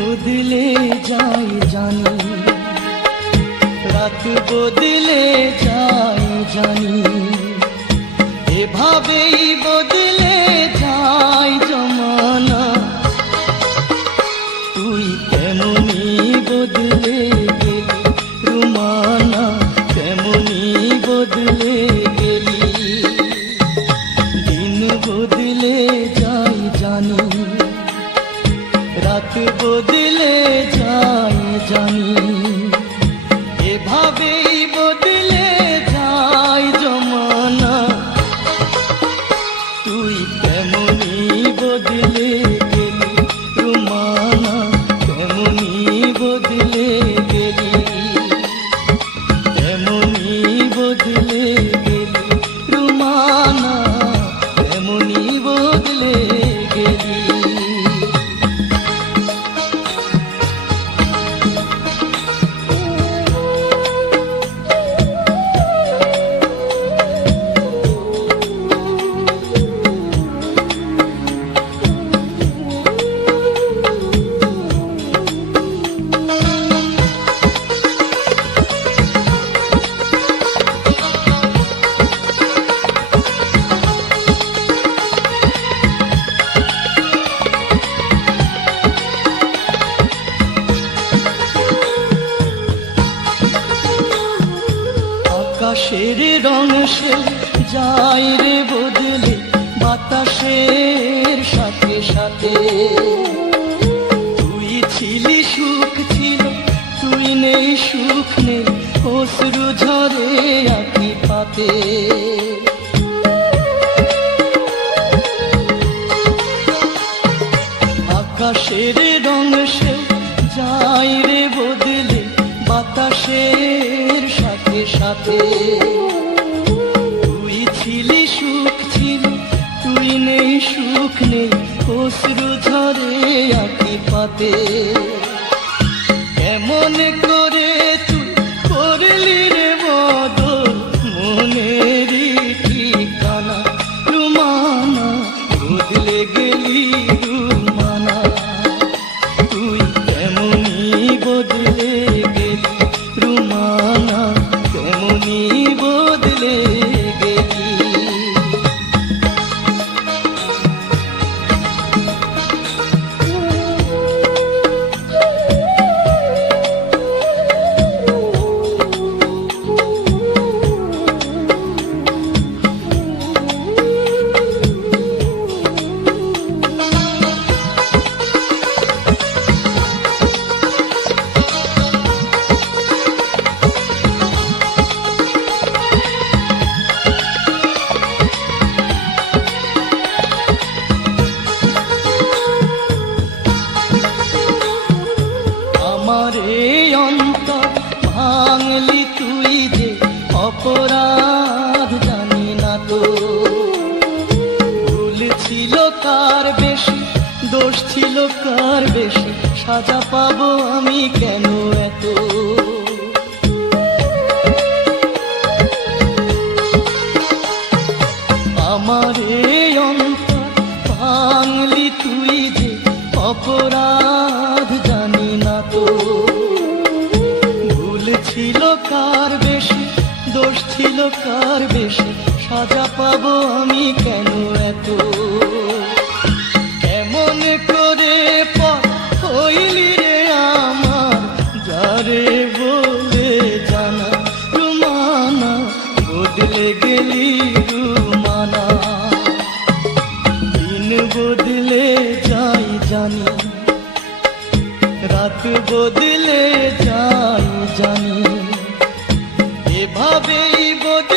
বদলে যাই জানি। রাত বদলে যাই জানি। এভাবেই বদলে যাই জানি আকাশের রং সে যায় রে বদলে, বাতাসের সাথে সাথে। তুই ছিলি সুখ ছিল, তুই নেই সুখ নেই, অশ্রু ঝরে আঁকি পাতে। আকাশের রং সে যায় রে বদলে, বাতাসের সাথে। তুই ছিলি সুখ ছিল, তুই নেই সুখ নেই, অশ্রু ঝরে আঁকি পাতে। কেমন করে কার বেশি সাজা পাবো আমি কেন এত? আমার এই অন্তর তুই যে অপরাধ জানি না তো। ভুল ছিল কার বেশি, দোষ ছিল কার বেশি, সাজা পাবো আমি কেন এত? এমন করে গেলি রুমানা দিন বদলে যাই জানি রাত বদলে যাই জানি। এভাবেই বদলে